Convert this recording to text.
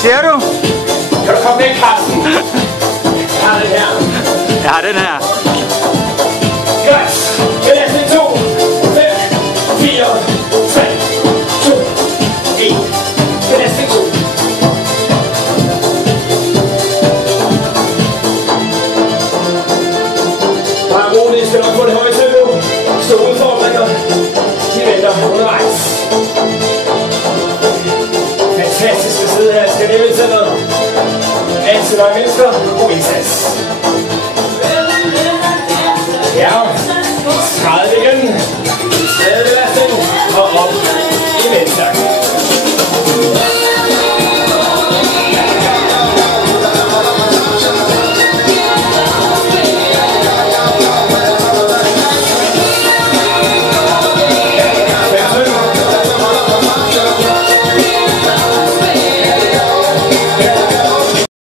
siger du? Kan du komme væk, Carsten? Jeg har den her. Jeg har den her. Godt. Belastning 2, 5, 4, 3, 2, 1. Belastning 2. Bare roligt, I skal nok få det høje tempo. Så udfordringer, de venter undervejs. Fantastisk at sidde her i Scandinavian Center. Altid mange mennesker, god indsats. Ja, 30 igen. Stadig belastning.